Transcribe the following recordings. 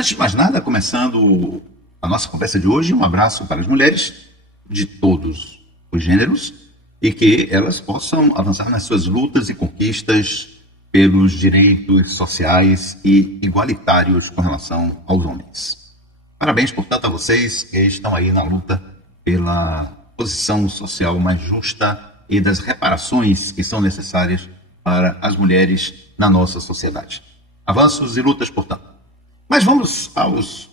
Antes de mais nada, começando a nossa conversa de hoje, um abraço para as mulheres de todos os gêneros e que elas possam avançar nas suas lutas e conquistas pelos direitos sociais e igualitários com relação aos homens. Parabéns, portanto, a vocês que estão aí na luta pela posição social mais justa e das reparações que são necessárias para as mulheres na nossa sociedade. Avanços e lutas, portanto. Mas vamos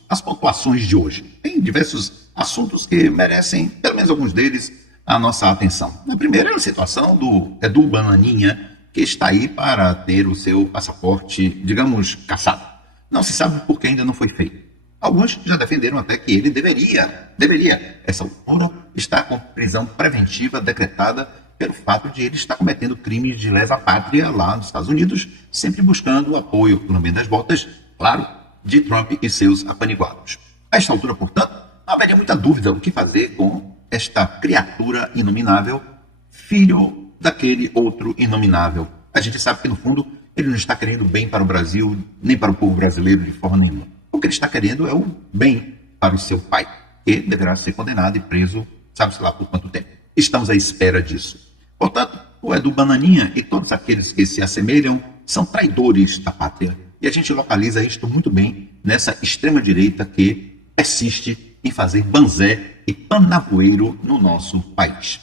às pontuações de hoje. Tem diversos assuntos que merecem, pelo menos alguns deles, a nossa atenção. A primeira é a situação do Edu Bananinha, que está aí para ter o seu passaporte, digamos, cassado. Não se sabe por que ainda não foi feito. Alguns já defenderam até que ele deveria, essa altura, estar com prisão preventiva decretada pelo fato de ele estar cometendo crimes de lesa-pátria lá nos Estados Unidos, sempre buscando o apoio, pelo menos das botas, claro, de Trump e seus apaniguados. A esta altura, portanto, não haveria muita dúvida o que fazer com esta criatura inominável, filho daquele outro inominável. A gente sabe que, no fundo, ele não está querendo bem para o Brasil, nem para o povo brasileiro de forma nenhuma. O que ele está querendo é o bem para o seu pai, que deverá ser condenado e preso, sabe-se lá por quanto tempo. Estamos à espera disso. Portanto, o Edu Bananinha e todos aqueles que se assemelham são traidores da pátria. E a gente localiza isto muito bem nessa extrema-direita que persiste em fazer banzé e panavoeiro no nosso país.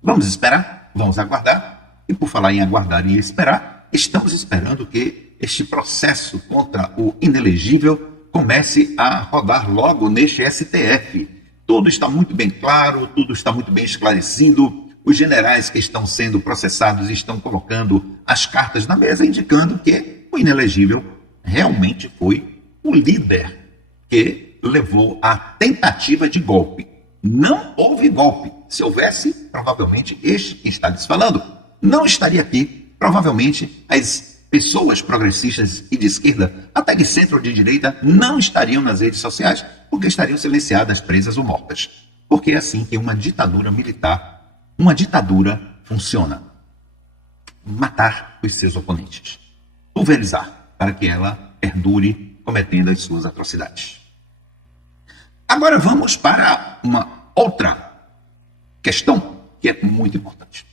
Vamos esperar, vamos aguardar. E por falar em aguardar e esperar, estamos esperando que este processo contra o inelegível comece a rodar logo neste STF. Tudo está muito bem claro, tudo está muito bem esclarecido. Os generais que estão sendo processados estão colocando as cartas na mesa, indicando que o inelegível realmente foi o líder que levou à tentativa de golpe. Não houve golpe. Se houvesse, provavelmente este que está lhes falando não estaria aqui. Provavelmente as pessoas progressistas e de esquerda, até de centro ou de direita, não estariam nas redes sociais porque estariam silenciadas, presas ou mortas. Porque é assim que uma ditadura militar, uma ditadura funciona. Matar os seus oponentes. Pulverizar para que ela perdure cometendo as suas atrocidades. Agora vamos para uma outra questão que é muito importante.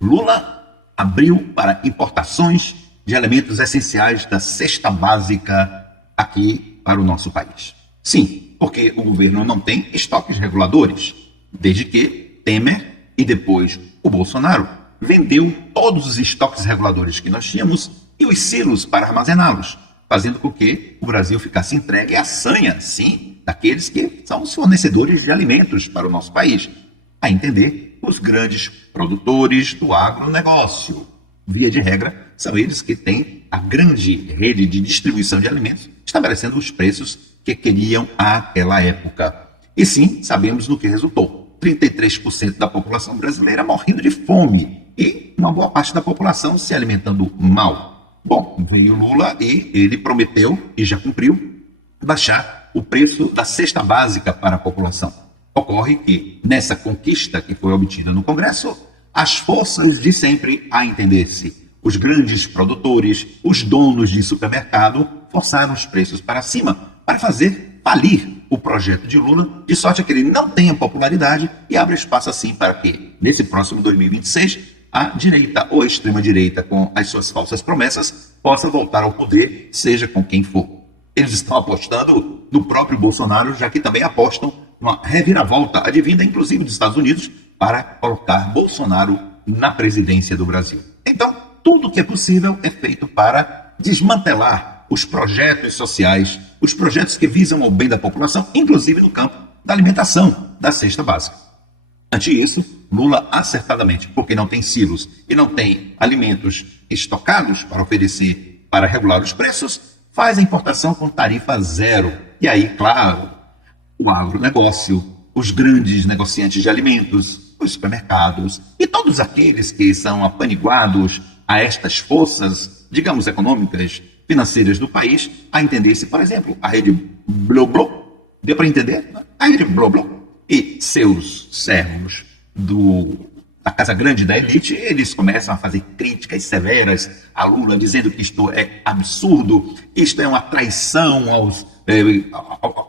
Lula abriu para importações de elementos essenciais da cesta básica aqui para o nosso país. Sim, porque o governo não tem estoques reguladores, desde que Temer e depois o Bolsonaro vendeu todos os estoques reguladores que nós tínhamos e os silos para armazená-los, fazendo com que o Brasil ficasse entregue à sanha, sim, daqueles que são os fornecedores de alimentos para o nosso país, a entender os grandes produtores do agronegócio. Via de regra, são eles que têm a grande rede de distribuição de alimentos, estabelecendo os preços que queriam àquela época. E sim, sabemos no que resultou. 33% da população brasileira morrendo de fome e uma boa parte da população se alimentando mal. Bom, veio Lula e ele prometeu, e já cumpriu, baixar o preço da cesta básica para a população. Ocorre que, nessa conquista que foi obtida no Congresso, as forças de sempre, a entender-se, os grandes produtores, os donos de supermercado, forçaram os preços para cima para fazer falir o projeto de Lula, de sorte que ele não tenha popularidade e abra espaço assim para que, nesse próximo 2026, a direita ou a extrema-direita, com as suas falsas promessas, possa voltar ao poder, seja com quem for. Eles estão apostando no próprio Bolsonaro, já que também apostam numa reviravolta advinda, inclusive dos Estados Unidos, para colocar Bolsonaro na presidência do Brasil. Então, tudo que é possível é feito para desmantelar os projetos sociais, os projetos que visam o bem da população, inclusive no campo da alimentação, da cesta básica. Ante isso, Lula acertadamente, porque não tem silos e não tem alimentos estocados para oferecer para regular os preços, faz a importação com tarifa zero. E aí, claro, o agronegócio, os grandes negociantes de alimentos, os supermercados e todos aqueles que são apaniguados a estas forças, digamos, econômicas, financeiras do país, a entender-se, por exemplo, a rede Bloblo, deu para entender? A rede Bloblo e seus servos do da Casa Grande da elite, eles começam a fazer críticas severas a Lula, dizendo que isto é absurdo, isto é uma traição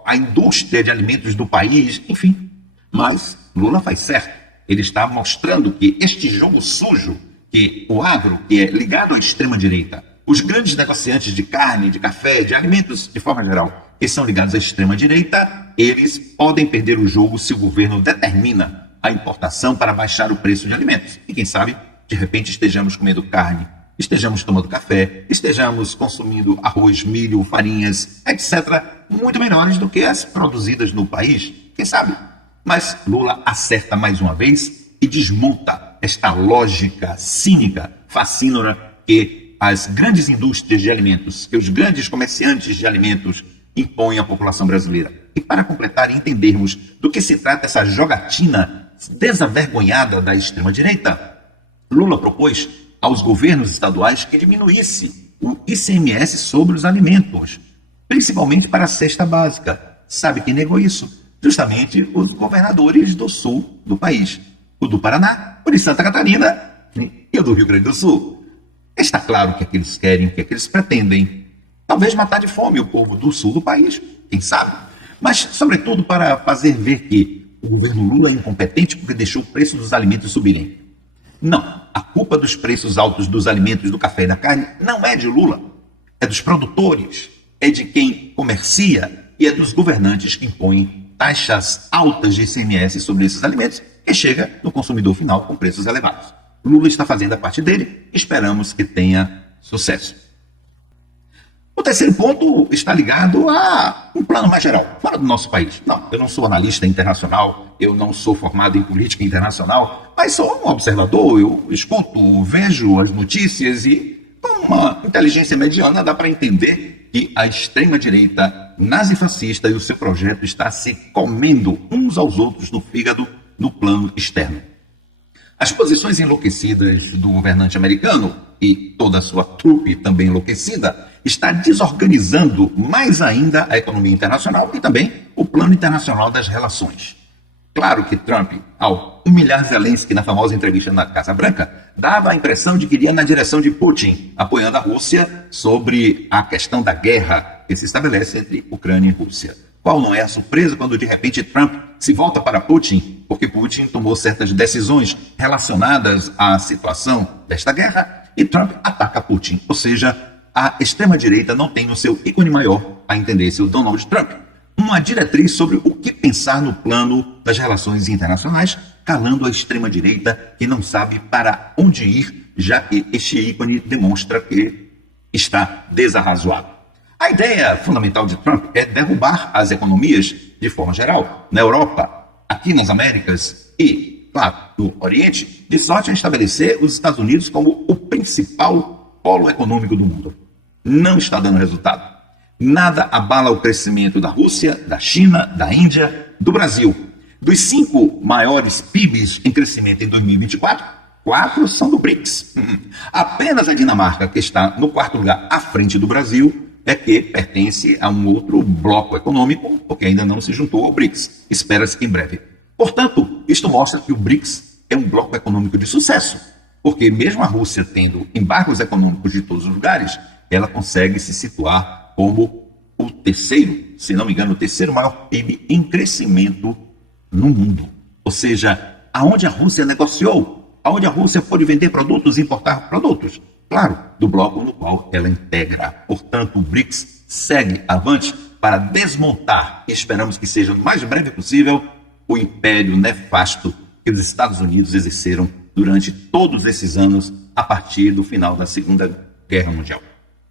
à indústria de alimentos do país, enfim. Mas Lula faz certo. Ele está mostrando que este jogo sujo, que o agro, que é ligado à extrema-direita, os grandes negociantes de carne, de café, de alimentos de forma geral, que são ligados à extrema-direita, eles podem perder o jogo se o governo determina a importação para baixar o preço de alimentos. E quem sabe, de repente, estejamos comendo carne, estejamos tomando café, estejamos consumindo arroz, milho, farinhas, etc., muito menores do que as produzidas no país. Quem sabe? Mas Lula acerta mais uma vez e desmonta esta lógica cínica, fascínora, que as grandes indústrias de alimentos, que os grandes comerciantes de alimentos impõem à população brasileira. E para completar e entendermos do que se trata essa jogatina desavergonhada da extrema-direita, Lula propôs aos governos estaduais que diminuísse o ICMS sobre os alimentos, principalmente para a cesta básica. Sabe quem negou isso? Justamente os governadores do sul do país. O do Paraná, o de Santa Catarina e o do Rio Grande do Sul. Está claro o que é que eles querem, o que é que eles pretendem. Talvez matar de fome o povo do sul do país, quem sabe? Mas, sobretudo, para fazer ver que o governo Lula é incompetente porque deixou o preço dos alimentos subirem. Não, a culpa dos preços altos dos alimentos, do café e da carne não é de Lula. É dos produtores, é de quem comercia e é dos governantes que impõem taxas altas de ICMS sobre esses alimentos que chega no consumidor final com preços elevados. Lula está fazendo a parte dele, esperamos que tenha sucesso. O terceiro ponto está ligado a um plano mais geral, fora do nosso país. Não, eu não sou analista internacional, eu não sou formado em política internacional, mas sou um observador, eu escuto, vejo as notícias e com uma inteligência mediana dá para entender que a extrema-direita nazifascista e o seu projeto está se comendo uns aos outros no fígado no plano externo. As posições enlouquecidas do governante americano e toda a sua trupe também enlouquecida está desorganizando mais ainda a economia internacional e também o plano internacional das relações. Claro que Trump, ao humilhar Zelensky na famosa entrevista na Casa Branca, dava a impressão de que iria na direção de Putin, apoiando a Rússia sobre a questão da guerra que se estabelece entre Ucrânia e Rússia. Qual não é a surpresa quando de repente Trump se volta para Putin, porque Putin tomou certas decisões relacionadas à situação desta guerra e Trump ataca Putin. Ou seja, a extrema-direita não tem no seu ícone maior, a entender-se o Donald Trump, uma diretriz sobre o que pensar no plano das relações internacionais, calando a extrema-direita que não sabe para onde ir, já que este ícone demonstra que está desarrazoado. A ideia fundamental de Trump é derrubar as economias de forma geral, na Europa, aqui nas Américas e, claro, no Oriente, de sorte a estabelecer os Estados Unidos como o principal polo econômico do mundo. Não está dando resultado. Nada abala o crescimento da Rússia, da China, da Índia, do Brasil. Dos 5 maiores PIBs em crescimento em 2024, 4 são do BRICS. Apenas a Dinamarca, que está no 4º lugar à frente do Brasil, é que pertence a um outro bloco econômico, porque ainda não se juntou ao BRICS. Espera-se que em breve. Portanto, isto mostra que o BRICS é um bloco econômico de sucesso, porque mesmo a Rússia tendo embargos econômicos de todos os lugares, ela consegue se situar como o terceiro, se não me engano, o terceiro maior PIB em crescimento no mundo. Ou seja, aonde a Rússia negociou, aonde a Rússia pôde vender produtos e importar produtos, claro, do bloco no qual ela integra. Portanto, o BRICS segue avante para desmontar, e esperamos que seja o mais breve possível, o império nefasto que os Estados Unidos exerceram durante todos esses anos, a partir do final da Segunda Guerra Mundial.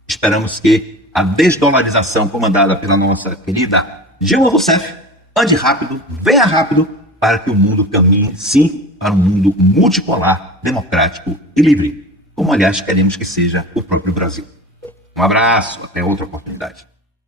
Esperamos que a desdolarização comandada pela nossa querida Dilma Rousseff ande rápido, venha rápido, para que o mundo caminhe, sim, para um mundo multipolar, democrático e livre, como, aliás, queremos que seja o próprio Brasil. Um abraço, até outra oportunidade.